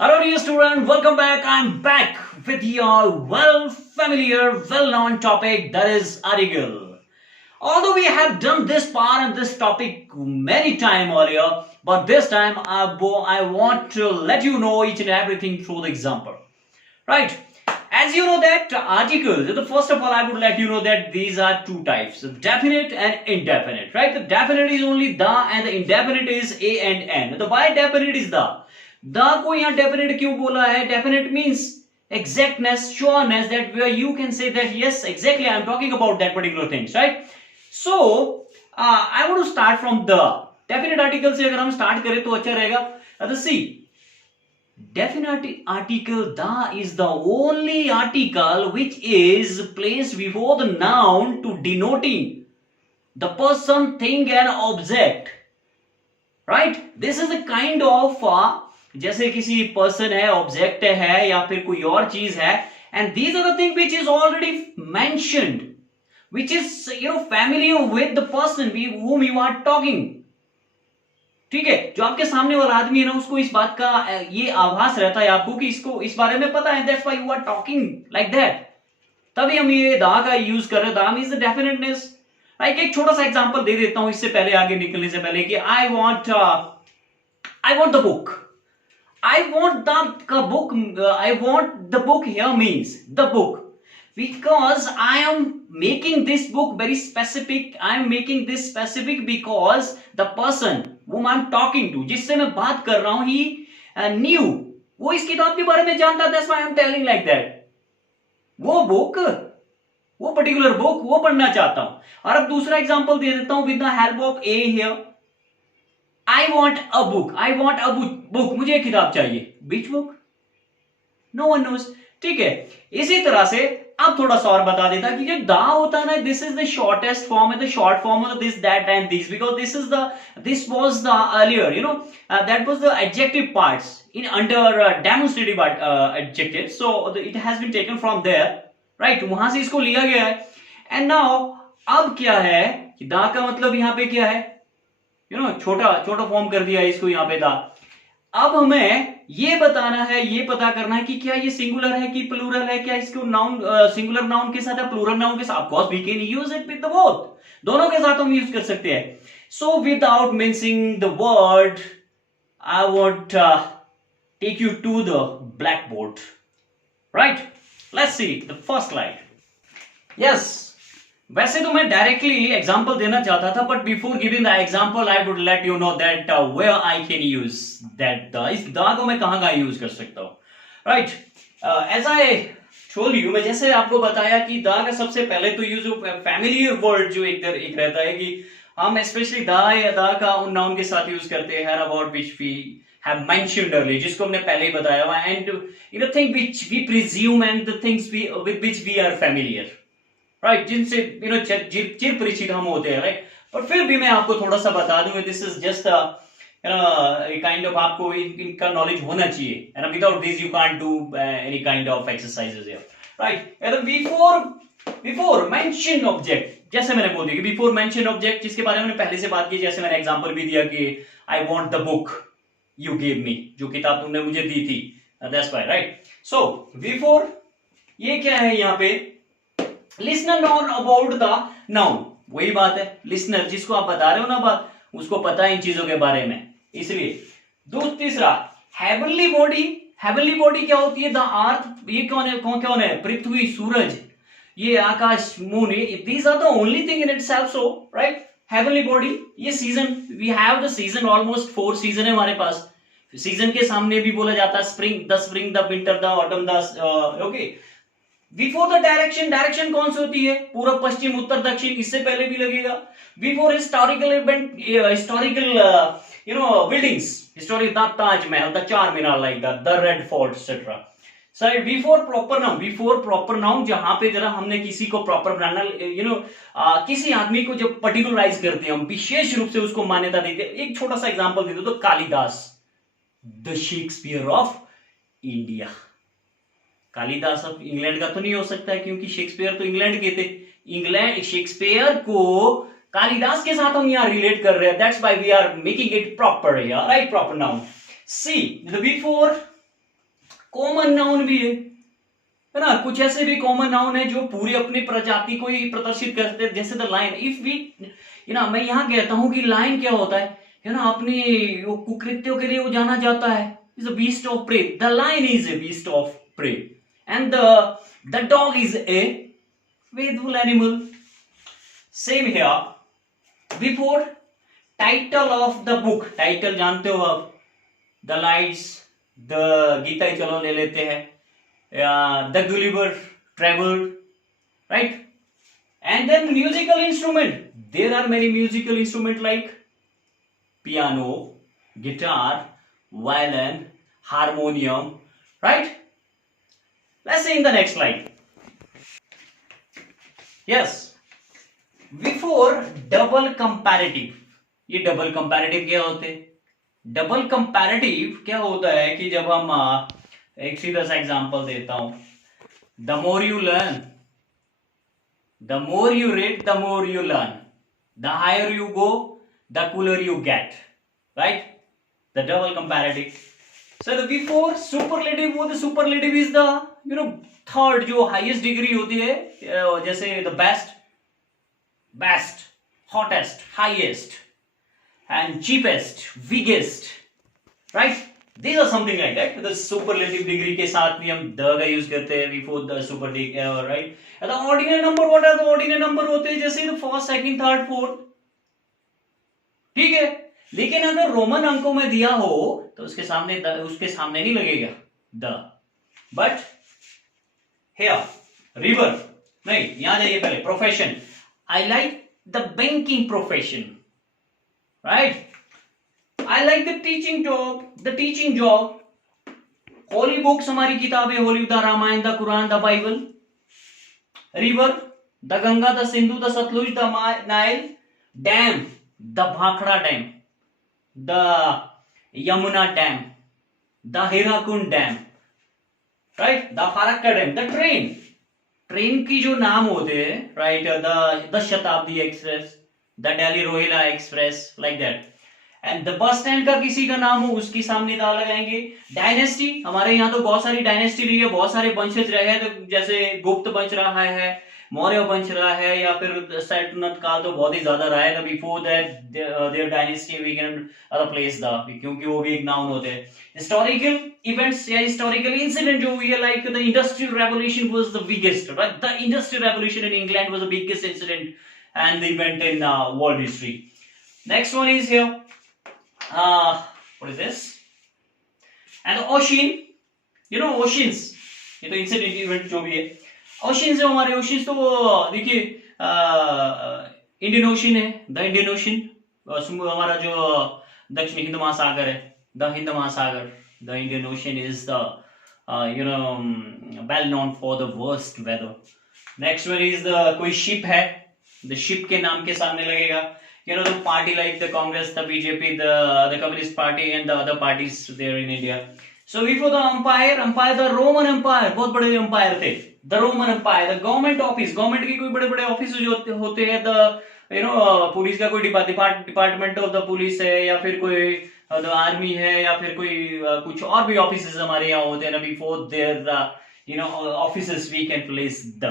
Hello dear student, welcome back. I'm back with your well familiar, well known topic that is article. Although we have done this part and this topic many times earlier, but this time I want to let you know each and everything through the example. Right? As you know that articles, the first of all I would let you know that these are two types, definite and indefinite. Right? The definite is only the and the indefinite is a and n. The why definite is the को यहाँ definite क्यों बोला है? Definite means exactness, sureness, that where you can say that yes, exactly I am talking about that particular things, right? So I want to start from the definite article से अगर हम start करें तो अच्छा रहेगा. See, definite article the is the only article which is placed before the noun to denoting the person, thing and object. Right? This is the kind of जैसे किसी person है, ऑब्जेक्ट है या फिर कोई और चीज है, and these are the thing which is already mentioned, which is familiar with the person whom you are talking. ठीक है, जो आपके सामने वाला आदमी है ना, उसको इस बात का ये आभास रहता है आपको कि इसको इस बारे में पता है, that's why you are talking like that. तभी हम ये दा का यूज कर रहे हैं. दा मींस द डेफिनेटनेस. लाइक एक छोटा सा एग्जांपल दे देता हूं इससे पहले, आगे निकलने से पहले, कि I want the book. I want the book. I want the book here means the book, because I am making this book very specific. I am making this specific because the person whom I am talking to, जिससे मैं बात कर रहा हूं, he knew, वो इस किताब के बारे में जानता. That's why I am telling like that. वो बुक, वो पर्टिकुलर बुक वो पढ़ना चाहता हूं. और अब दूसरा एग्जांपल दे देता हूं with the help of A here. I want a book. I want a book. मुझे एक किताब चाहिए. Which book? No one knows. ठीक है. इसी तरह से अब थोड़ा सा और बता देता कि जो दा होता है ना, this is the shortest form and the short form of this, that and this, because this was the earlier, that was the adjective parts in under demonstrative adjective. So it has been taken from there, right? वहां से इसको लिया गया है. And now अब क्या है कि दा का मतलब यहाँ पे क्या है, छोटा फॉर्म कर दिया है इसको यहाँ पे था. अब हमें ये बताना है, ये पता करना है कि क्या ये सिंगुलर है कि प्लूरल है, क्या इसको नाउन सिंगुलर नाउन के साथ है, प्लूरल नाउन के साथ. Of course we can use it with the both, दोनों के साथ हम यूज कर सकते हैं. So without missing the word, I would take you to the blackboard. Right, let's see the first line. Yes, वैसे तो मैं डायरेक्टली एग्जांपल देना चाहता था, but before giving the example I would let you know that where I can use that the. इस the को मैं कहां यूज कर सकता हूं. Right, as I told you, मैं जैसे आपको बताया कि द का सबसे पहले तो यूज फैमिलियर वर्ड जो एक रहता है कि हम स्पेशली द या द का उन नाउन के साथ यूज करते हैं about which we have mentioned earlier, जिसको हमने पहले ही बताया हुआ, and the thing which we presume and the things with which we are familiar. Right, जिनसे चिर परिचित हम होते हैं. राइट, पर फिर भी मैं आपको थोड़ा सा बता दूं, this is just kind of, आपको इनका नॉलेज होना चाहिए, and without this you can't do any kind of exercises here. Right, before mention object, जैसे मैंने बोल दिया कि बिफोर मेंशन ऑब्जेक्ट, जिसके बारे में पहले से बात की, जैसे मैंने एग्जांपल भी दिया कि I want the book you give me, जो किताब तुमने मुझे दी थी, that's why. Right, so before ये क्या है यहाँ पे, listener non about the noun. वही बात है, लिसनर जिसको आप बता रहे हो ना बात, उसको पता है इन चीजों के बारे में, इसलिए. तीसरा, हेवनली बॉडी. हेवनली बॉडी क्या होती है? The earth. ये कौन है? पृथ्वी, सूरज, ये आकाश, moon. These are the only thing in itself. So right, heavenly body. ये season, we have the season, almost 4 season है हमारे पास. सीजन के सामने भी बोला जाता है spring, the winter, the autumn, the okay. Before the direction. Direction कौन सी होती है? पूर्व, पश्चिम, उत्तर, दक्षिण. इससे पहले भी लगेगा. Before historical event, historical buildings, historic, the Taj Mahal, the Char Minar, like the red fort etcetera. Sir, before proper noun. Before proper noun, जहां पे जरा हमने किसी को प्रॉपर बनाना, किसी आदमी को जब पर्टिकुलराइज करते हैं हम, विशेष रूप से उसको मान्यता देते हैं. एक छोटा सा एग्जांपल दे दो तो Kalidas, the Shakespeare of India. Kalidas अब इंग्लैंड का तो नहीं हो सकता है, क्योंकि शेक्सपियर तो इंग्लैंड के थे. इंग्लैंड, शेक्सपियर को कालिदास के साथ हम यहाँ रिलेट कर रहे हैं. That's why we are making it proper, right, proper noun. See, before common noun भी है ना। कुछ ऐसे भी कॉमन नाउन है जो पूरी अपनी प्रजाति को ही प्रदर्शित करते हैं, जैसे द लाइन। इफ वी मैं यहाँ कहता हूं कि लाइन क्या होता है ना, अपनी वो कुकृत्यों के लिए वो जाना जाता है, is a beast of prey. The line is a beast of prey and the dog is a faithful animal. Same here. Before title of the book, title जानते हो आप, द लाइट्स, द गीता ही चलो ले लेते हैं, the Gulliver travel, right. And then musical instrument. There are many musical instruments like piano, guitar, violin, harmonium, right? Let's see in the next slide. Yes. Before double comparative. ये double comparative क्या होते हैं? Double comparative क्या होता है कि जब हम एक सीधा सा एग्जांपल देता हूं, the more you learn, the more you read, the more you learn. The higher you go, the cooler you get. Right? The double comparative. So the before superlative, वो the superlative is the third जो highest degree होती है, जैसे the best, best, hottest, highest, and cheapest, biggest. Right? These are something like that. The superlative degree के साथ भी हम the का यूज करते हैं before the superlative, right? The ordinary number, what are the ordinary number होते हैं, जैसे the first, second, third, fourth, ठीक है। लेकिन अगर रोमन अंकों में दिया हो तो उसके सामने नहीं लगेगा the, but here river नहीं, यहां जाइए पहले profession. I like the banking profession, right? I like the teaching job. Holy books हमारी किताबें, holy, the Ramayan, the Quran, the Bible. River, the Ganga, the Sindhu, the Sutlej, the Nile. Dam, the Bhakra dam, the Yamuna dam, the Hirakud dam, right, the Farakka dam. The train की जो नाम होते हैं, right, the Shatabdi express, the Delhi Rohilla express, like that. And the bus stand का किसी का नाम हो, उसकी सामने दा लगाएंगे। डायनेस्टी, हमारे यहाँ तो बहुत सारी डायनेस्टी रही है, बहुत सारे वंशज रहे हैं, तो जैसे गुप्त वंश रहा है, मौर्य वंश रहा है, या फिर सल्तनत काल तो बहुत ही ज्यादा रहा है। Before that there dynasty we can other place the, क्योंकि वो भी एक नाउन होते हैं। हिस्टोरिकल इवेंट्स या हिस्टोरिकल इंसिडेंट जो हुई है, like the industrial revolution was the biggest, right? The industrial revolution in England was the biggest incident and the event in world history. Next one is here, what is this? And the ocean, oceans, ये तो incident event जो भी है। Oceans है हमारे, oceans तो देखिए Indian ocean है, द इंडियन ओशन, हमारा जो दक्षिण हिंद महासागर है, the Hind Mahasagar, the Indian ocean is the well known for the worst weather. Next one is the, कोई शिप है, द शिप के नाम के सामने लगेगा, the party like the Congress, the BJP, the Communist Party, and the other parties there in India. So before the empire, the Roman Empire, बहुत बड़े empire थे। The Roman Empire, the government office, government के कोई बड़े बड़े office जो होते हैं, the पुलिस का कोई डिपार्टमेंट ऑफ द पुलिस है, या फिर कोई द आर्मी है, या फिर कोई कुछ और भी ऑफिस हमारे यहाँ होते हैं ना। Before there offices we can place the,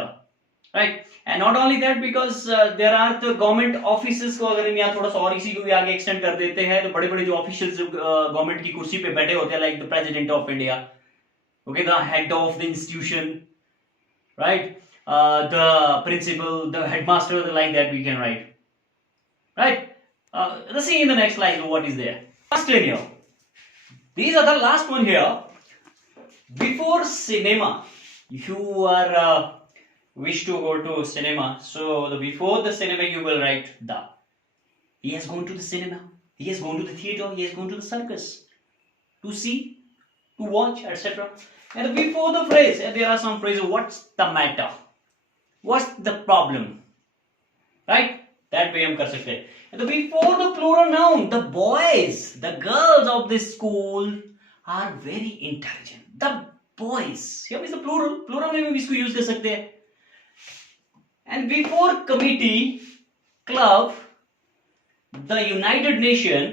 right. And not only that, because there are the government offices को अगर हम यहाँ थोड़ा सा और इसी को भी आगे एक्सटेंड कर देते हैं, तो बड़े बड़े जो ऑफिशियल्स गवर्नमेंट की कुर्सी पे बैठे होते हैं, like the president of India, okay, the head of the institution, right, the principal, the headmaster, like that we can right, right. Let's see in the next slide what is there. Last one here, these are the last one here. Before cinema, if you are wish to go to cinema, so before the cinema you will write the, he has gone to the cinema, he has gone to the theater, he has gone to the circus to see, to watch, etc. And before the phrase, there are some phrases, what's the matter, what's the problem, right? That way हम कर सकते हैं। And before the plural noun, the boys, the girls of this school are very intelligent. The boys, here is the plural में भी इसको use कर सकते हैं। And before committee, club, the United Nation,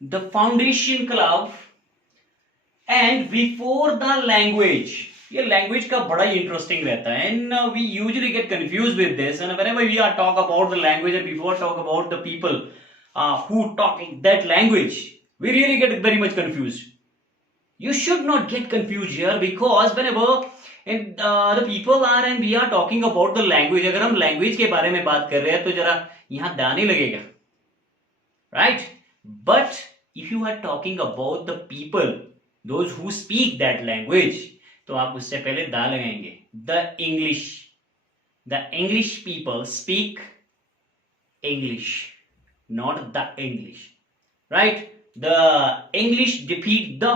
the foundation club, and before the language. ये language का बड़ा ही इंटरेस्टिंग रहता है and we usually get confuse with this and whenever we are talk about the language and before talk about the people who talk that language, we really get very much confused. You should not get confused here because whenever the people are and we are talking about the language, अगर हम language के बारे में बात कर रहे हैं तो जरा यहाँ ध्यान ही लगेगा, right? But if you are talking about the people, those who speak that language, तो आप उससे पहले दा लगाएंगे. The English people speak English, not the English, right? The English defeat the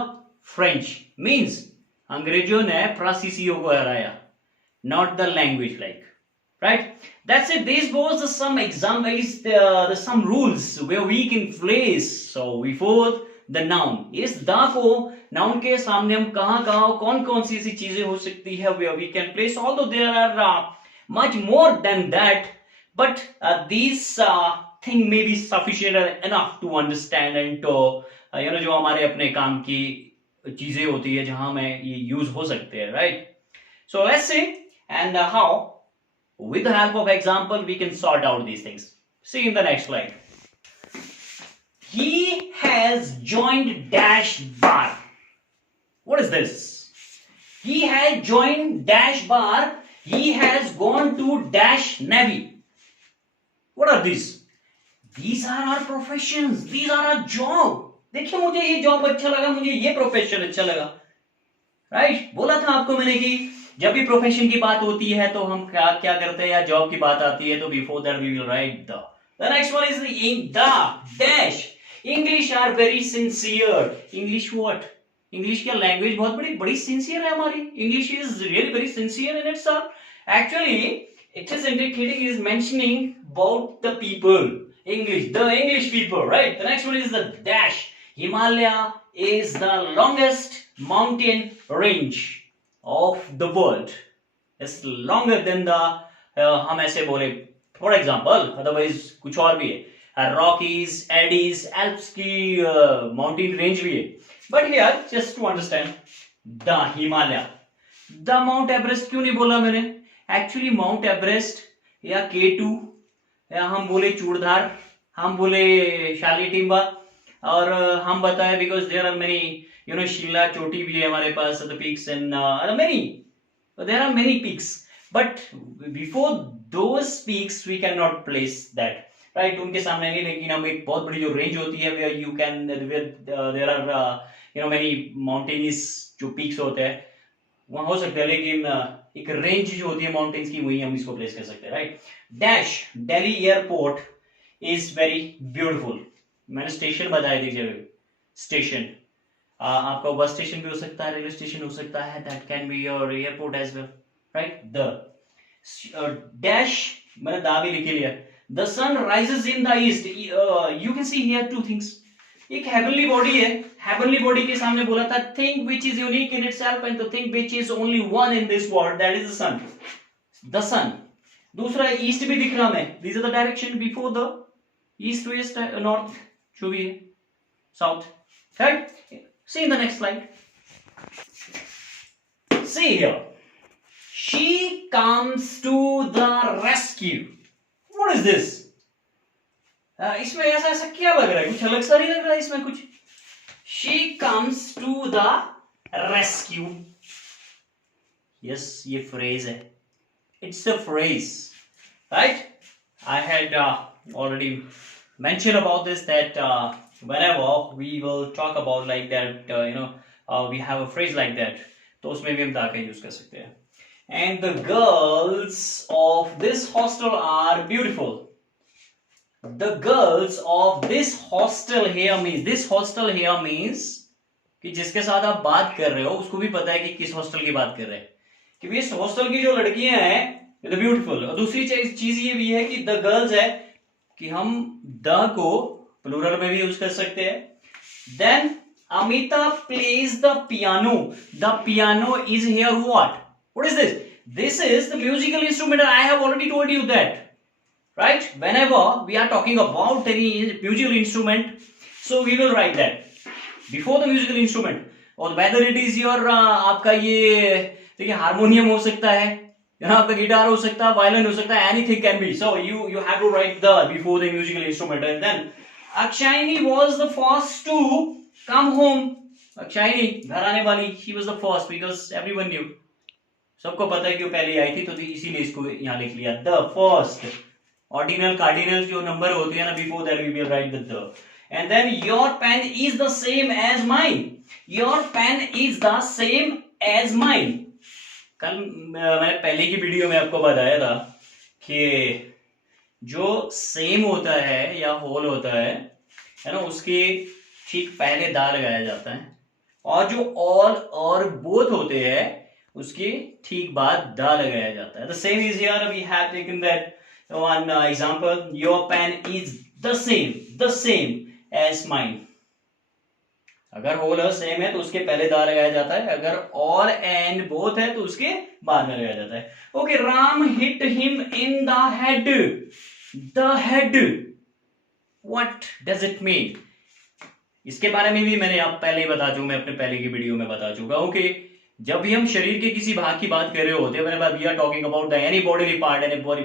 French, means अंग्रेजों ने फ्रांसीसियों को हराया, not the language, like, right? That's it. These was some examples, some rules where we can place. So before the noun, इस दा को noun के सामने हम कहाँ कौन कौन सी ऐसी चीजें हो सकती है where we can place, although there are much more than that, but these thing may be sufficient enough to understand and to जो हमारे अपने काम की चीजें होती है जहां में ये यूज हो सकते हैं, right? So let's see and how with the help of example we can sort out these things. See in the next slide. He has joined dash bar. What is this? He has joined dash bar. He has gone to dash navy. What are these? These are our professions. These are our job. देखिए मुझे ये job अच्छा लगा, मुझे ये profession अच्छा लगा, right? बोला था आपको मैंने कि जब भी प्रोफेशन की बात होती है तो हम क्या करते हैं, या जॉब की बात आती है तो before that we will write the next one is in the dash. English are very sincere. English what? English क्या लैंग्वेज बहुत बड़ी सिंसियर है हमारी. English is really very sincere in itself. Actually it is indicating, is mentioning about the people. English, the English people, right? The next one is the dash. Himalaya is the longest mountain range of the world. It's longer than the हम ऐसे बोले for example, otherwise कुछ और भी है. Rockies, Andes, Alps की mountain range भी है. But here just to understand the Himalaya, the Mount Everest क्यों नहीं बोला मैंने? एक्चुअली माउंट एवरेस्ट या K2 या हम बोले चूड़धार, हम बोले शालीटिम्बा, और हम बताए बिकॉज देयर आर मेनी शिला चोटी भी है हमारे पास, the peaks and many, there are many peaks, but before those peaks we can not place that, right? उनके सामने नहीं, लेकिन हम एक बहुत बड़ी जो रेंज होती है where you can there are many mountainous जो पीक्स होते हैं वहां हो सकते हैं, लेकिन एक रेंज जो होती है माउंटेन्स की वही हम इसको प्लेस कर सकते हैं, right? Dash Delhi airport is very beautiful. मैंने स्टेशन बताया दीजिए. स्टेशन आपका बस स्टेशन भी हो सकता है, रेलवे स्टेशन हो सकता है, that can be your airport as well, right? The dash मैंने दा भी लिख लिया. The sun rises in the east. You can see here two things. एक हेवनली बॉडी है, हेवनली बॉडी के सामने बोला था thing which is unique in itself and the thing which is only one in this world, that is the sun. The sun. दूसरा east भी दिख रहा मैं, this is the direction before the east, west, north जो भी है, south, right? See in the next slide. See here. She comes to the rescue. What is this? इसमें ऐसा क्या लग रहा है? कुछ अलग सा नहीं लग रहा है इसमें कुछ. She comes to the rescue. Yes, ये phrase है. It's a phrase, right? I had already mentioned about this that whenever we will talk about like that, we have a phrase like that. तो उसमें भी हम दा का use कर सकते हैं. And the girls of this hostel are beautiful. The girls of this hostel here means कि जिसके साथ आप बात कर रहे हो उसको भी पता है कि किस हॉस्टल की बात कर रहे हैं, कि इस हॉस्टल की जो लड़कियां हैं द ब्यूटीफुल. और दूसरी चीज ये भी है कि द गर्ल्स है कि हम द को प्लूरल में भी यूज कर सकते हैं. Then Amita plays the piano. The piano is here what is this? This is the musical instrument. I have already told you that, right? Whenever we are talking about any musical instrument, so we will write that before the musical instrument. और whether it is your आपका ये देखिए harmonium हो सकता है, आपका guitar हो सकता है, वायलिन हो सकता है, anything can be. So you have to write the before the musical instrument. And then Akshayani was the first to come home. Akshayani घर आने वाली, she was the first because everyone knew. सबको पता है कि वो पहले आई थी, तो इसीलिए इसको यहाँ लिख लिया the first. Ordinal cardinal जो नंबर होते हैं ना, before that we will write the. And then your pen is the same as mine. Your pen is the same as mine. कल मैंने पहले की वीडियो में आपको बताया था कि जो सेम होता है या होल होता है ना, उसके ठीक पहले दा लगाया जाता है, और जो ऑल और बोथ होते हैं उसके ठीक बाद दा लगाया जाता है. The same is here. We have taken that one example. Your pen is the same as mine. अगर होल और सेम है तो उसके पहले दा लगाया जाता है, अगर ऑल एंड बोथ है तो उसके बाद में लगाया जाता है. Okay, Ram hit him in the head. The head, what does it mean? इसके बारे में भी मैंने आप पहले ही बता चुका, मैं अपने पहले की वीडियो में बता चुका. ओके, जब भी हम शरीर के किसी भाग की बात कर रहे होते हैं, whenever we are talking about the any bodily part, any body,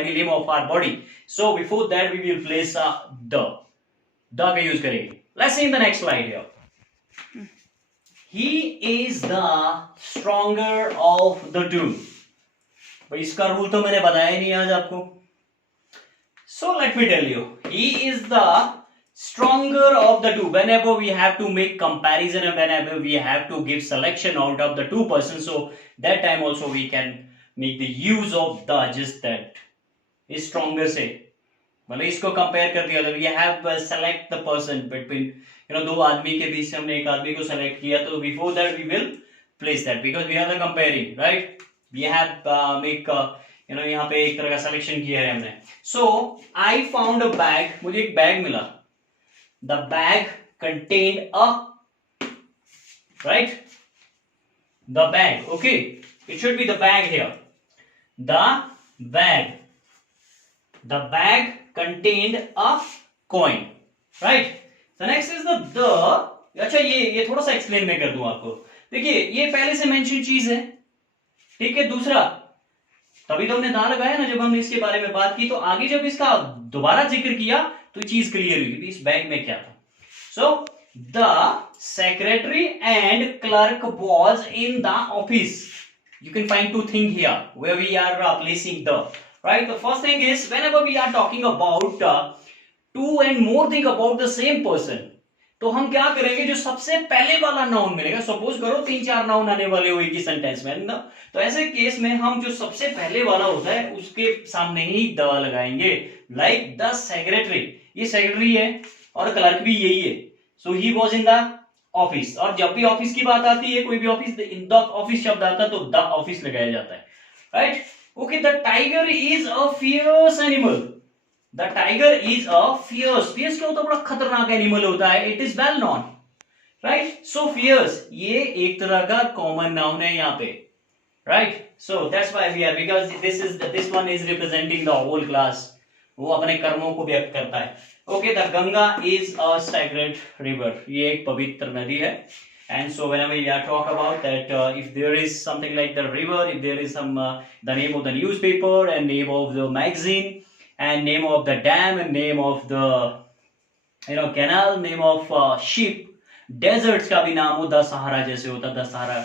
any limb of our body, so before that we will place the का यूज करेंगे. Let's see in the next slide here. He is the stronger of the two. भाई इसका rule तो मैंने बताया ही नहीं आज आपको. So let me tell you, he is the stronger of the two. Whenever we have to make comparison and whenever we have to give selection out of the two persons, so that time also we can make the use of the just that is stronger से. मतलब इसको compare कर दिया, we have select the person between दो आदमी के बीच से हमने एक आदमी को सेलेक्ट किया, तो before that we will place that because we are the comparing, right. We have make यहाँ पे एक तरह का सिलेक्शन किया है हमने. So I found a bag. मुझे एक बैग मिला. The bag contained a, right, the bag. Okay, it should be the bag here. The bag contained a coin, right. The next is the. अच्छा, ये थोड़ा सा एक्सप्लेन मैं कर दूं आपको. देखिए, ये पहले से मेंशन चीज है, ठीक है. दूसरा, तभी तो हमने दा लगाया ना जब हमने इसके बारे में बात की, तो आगे जब इसका दोबारा जिक्र किया तो चीज क्लियर हुई कि इस बैग में क्या था. So the secretary and clerk was in the office. You can find two things here where we are placing the, right. The first thing is whenever we are talking about two and more thing about the same person, तो हम क्या करेंगे, जो सबसे पहले वाला noun मिलेगा. Suppose करो 3-4 नाउन आने वाले हो एक ही सेंटेंस में ना, तो ऐसे केस में हम जो सबसे पहले वाला होता है उसके सामने ही द लगाएंगे. लाइक द सेक्रेटरी, ये सेक्रेटरी है और क्लर्क भी यही है. So he was in the office. और जब भी ऑफिस की बात आती है, कोई भी ऑफिस, इन द ऑफिस शब्द आता है तो द ऑफिस लगाया जाता है, right. Okay, the tiger is a fierce animal. The tiger is a fierce. Fierce क्या होता है? बड़ा खतरनाक एनिमल होता है. It is well known, right. So fierce ये एक तरह का कॉमन नाउन है यहाँ पे, right. So that's why we are, because this one is representing the whole class. वो अपने कर्मों को व्यक्त करता है. Okay, the Ganga is a sacred river. ये एक पवित्र नदी है. And so whenever we are talk about that, if there is something like the river, if there is some the name of the newspaper and name of the magazine and name of the dam and name of the canal, name of ship, deserts का भी नाम हो the Sahara जैसे होता. The Sahara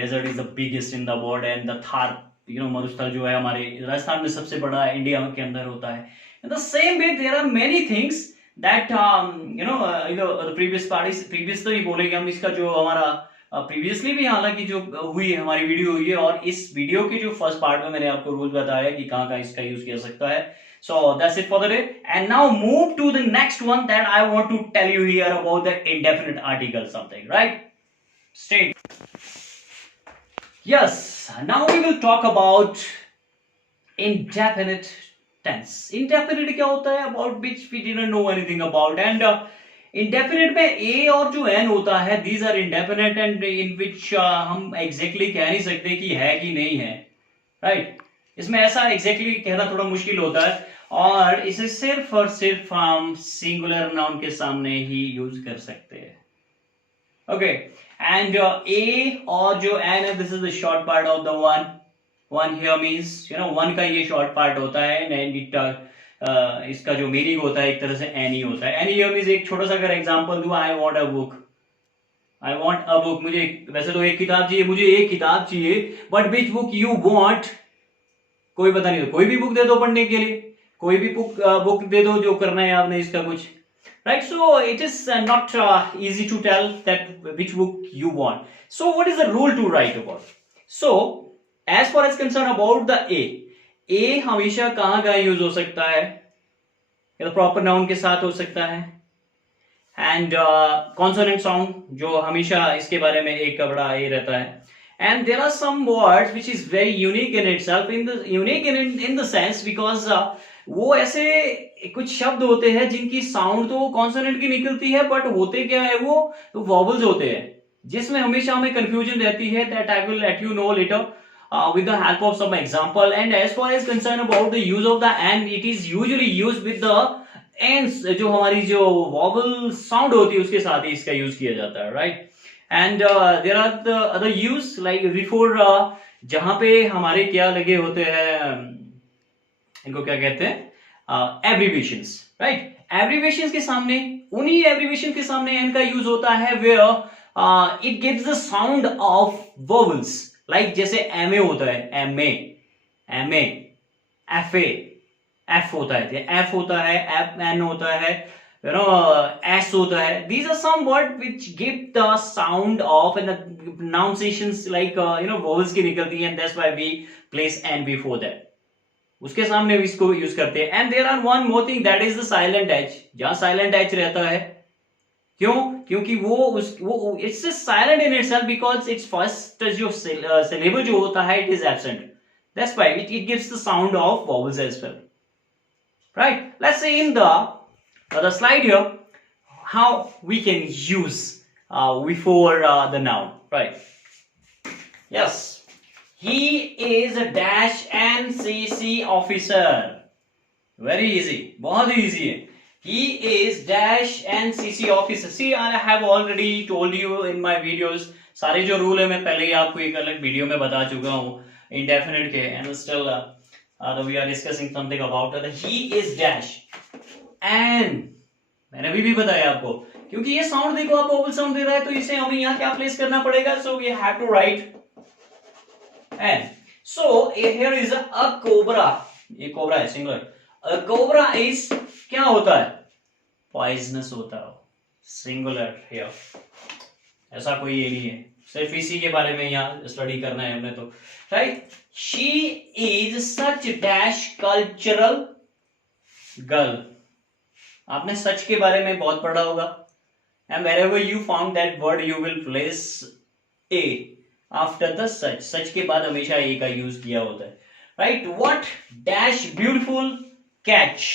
desert is the biggest in the world and the Thar मरुस्थल जो है हमारे राजस्थान में सबसे बड़ा इंडिया के अंदर होता है. In the same way there are many things that the previous parties, previous तो नहीं बोलेंगे हम, इसका जो हमारा प्रीवियसली भी हालांकि जो हुई है हमारी वीडियो हुई है, और इस वीडियो के जो फर्स्ट पार्ट में मैंने आपको रूल बताया कि कहाँ इसका यूज किया सकता है. So that's it for the day, and now move to the next one that I want to tell you here about the indefinite article something, right? Stay. Yes, now we will talk about indefinite tense. Indefinite क्या होता है? About which we didn't know anything about, and indefinite में a और जो n होता है, these are indefinite and in which हम exactly कह नहीं सकते कि है कि नहीं है, right? इसमें ऐसा exactly कहना थोड़ा मुश्किल होता है, और इसे सिर्फ और सिर्फ हम सिंगुलर नाउन के सामने ही यूज कर सकते हैं. ओके, एंड ए और जो एन है, this is the short part of the one. One here means one का ये शॉर्ट पार्ट होता है, एंड इट इसका जो मीनिंग होता है एक तरह से एनी होता है. एनी हियर मीन्स, एक छोटा सा अगर एग्जांपल दूं, I want a book. I want a book, मुझे वैसे तो एक किताब चाहिए, मुझे एक किताब चाहिए, but which book you want, कोई पता नहीं, तो कोई भी बुक दे दो पढ़ने के लिए, कोई भी बुक दे दो जो करना है आपने इसका कुछ, right. So it is not easy to tell that which book you want. So what is the rule to write about? So as far as concern about the A हमेशा कहाँ यूज हो सकता है? प्रॉपर नाउन के साथ हो सकता है, एंड कॉन्सोनेंट साउंड जो हमेशा इसके बारे में एक का बड़ा ए रहता है. And there are some words which is very unique in itself, unique in the sense because वो ऐसे कुछ शब्द होते हैं जिनकी साउंड तो कॉन्सोनेंट की निकलती है, बट होते क्या है वो वॉवल्स होते हैं, जिसमें हमेशा हमें कंफ्यूजन रहती है. That I will let you know later with the help of some example. And as far as concerned about the use of the and, it is usually used with the ends, जो हमारी जो vowel sound होती है उसके साथ ही इसका use किया जाता है, right. And there are the other use like before, जहां पे हमारे क्या लगे होते हैं, इनको क्या कहते हैं, एब्रीविएशंस, राइट. एब्रीविएशंस के सामने, उन्हीं एब्रीविएशन के सामने एन का यूज होता है, where it gives the sound of vowels, like जैसे एमए होता है, एमए, एमए, एफए, एफ होता है, एफ होता है, एफ एन होता है, एस होता है. These are some word which give the sound of and pronunciations like vowels की निकलती है, and that's why we place an before that. उसके सामने भी इसको यूज करते हैं. And there are one more thing, that is the silent H. जहां साइलेंट एच रहता है, क्यों? क्योंकि वो it's silent in itself because it's first जो सिलेबल जो होता है it is absent. That's why it gives the sound of vowels as well, right. Let's see in the slide here how we can use before the noun, right. Yes, he is a dash NCC officer. Very easy, बहुत ही easy है. He is dash NCC officer. See, I have already told you in my videos. सारे जो rule है मैं पहले ही आपको एक अलग वीडियो में बता चुका हूँ indefinite के, and still we are discussing something about that. He is dash, and मैंने अभी भी बताया आपको, क्योंकि ये साउंड देखो आप वोवल साउंड दे रहा है, तो इसे हमें यहाँ क्या प्लेस करना पड़ेगा. So we have to write and. So here is a cobra. ये कोबरा है, सिंगुलर. A cobra is क्या होता है? पॉइजनस होता है, सिंगुलर हियर. ऐसा कोई ये नहीं है, सिर्फ इसी के बारे में यहाँ स्टडी करना है हमने, तो right. She is such dash cultural girl. आपने सच के बारे में बहुत पढ़ा होगा, and wherever you found that word you will place a after the such. सच के बाद हमेशा ए का यूज किया होता है, right. What dash beautiful catch.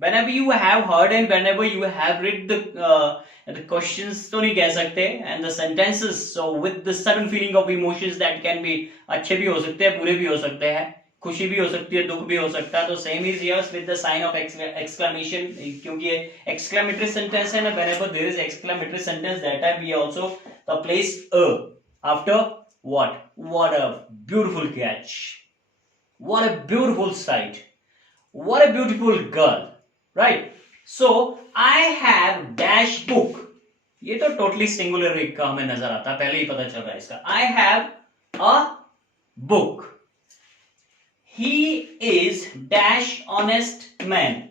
Whenever you have heard and whenever you have read the questions तो नहीं कह सकते, and the sentences, so with the sudden feeling of emotions that can be, अच्छे भी हो सकते हैं, बुरे भी हो सकते हैं, खुशी भी हो सकती है, दुख भी हो सकता है. तो same is here with the sign of exclamation, क्योंकि ये exclamatory sentence है ना. Whenever there is exclamatory sentence, that time we also place a after what? What a beautiful catch. What a beautiful sight. What a beautiful girl, right? So I have dash book. ये तो totally singular का हमें नजर आता है, पहले ही पता चल रहा है इसका. I have a book. He is dash honest man.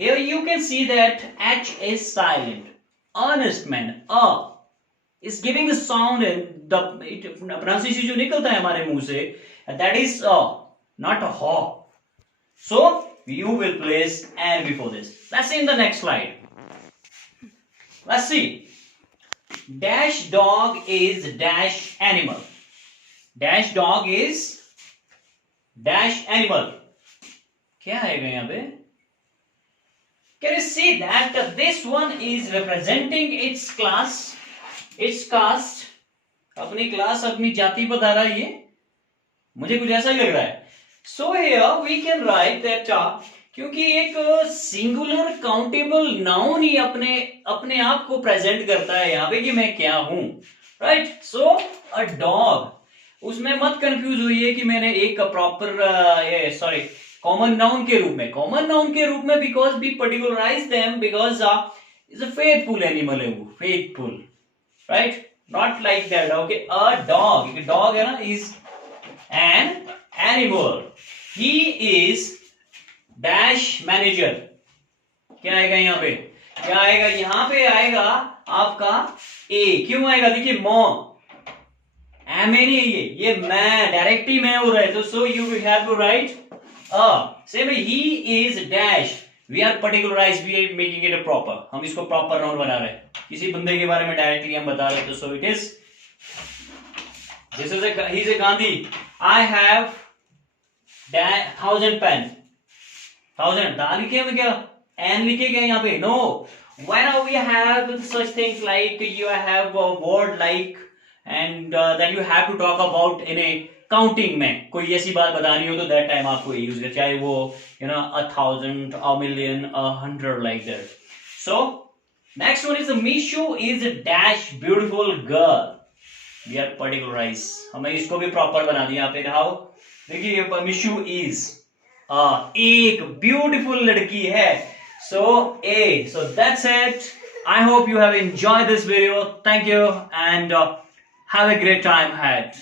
Here you can see that H is silent. Honest man, is giving the sound, and the pronunciation जो निकलता है हमारे मुंह से, that is not a ho. So you will place and before this. Let's see in the next slide. Let's see. Dash dog is dash animal. Dash dog is dash animal. क्या है यहाँ पे? Can you see that this one is representing its class, its caste? अपनी class, अपनी जाति बता रहा है ये, मुझे कुछ ऐसा ही लग रहा है. So here we can write that क्योंकि एक सिंगुलर काउंटेबल नाउन ही अपने आप को प्रेजेंट करता है यहाँ पे कि मैं क्या हूं, राइट. सो अ डॉग, उसमें मत कंफ्यूज हुई है कि मैंने एक प्रॉपर ये सॉरी कॉमन नाउन के रूप में, because we particularise them because is a faithful animal है वो, faithful, right. Not like that. Okay, a dog है ना, is an animal. He is dash manager. क्या आएगा यहाँ पे, क्या आएगा यहाँ पे, आएगा आपका ए. क्यों आएगा, देखिए मॉ, एम ए नहीं है ये मैं, डायरेक्ट ही मैं हो रहा है, तो so you have to write a. Same he is dash, we are particularise, we are making it a proper, हम इसको प्रॉपर नाउन बना रहे हैं, किसी बंदे के बारे में डायरेक्टली हम बता रहे हैं, तो so it is, this is he is a Gandhi. I have 1000 pen. 1000 दा लिखे में क्या, एन लिखे क्या यहाँ पे, no. Whenever we have such things like you have a word like and that you have to talk about in a counting में, कोई ऐसी बात बतानी हो तो that time आपको यूज कर, चाहे वो 1000, a million, 100 like that. So next one is Mishu is a dash beautiful girl. We are particularize, हमें इसको भी प्रॉपर बना दिया यहाँ पे. हाउ, देखिए मिशु इज एक ब्यूटीफुल लड़की है. So A. So that's it. I hope you have enjoyed this video. Thank you and have a great time ahead.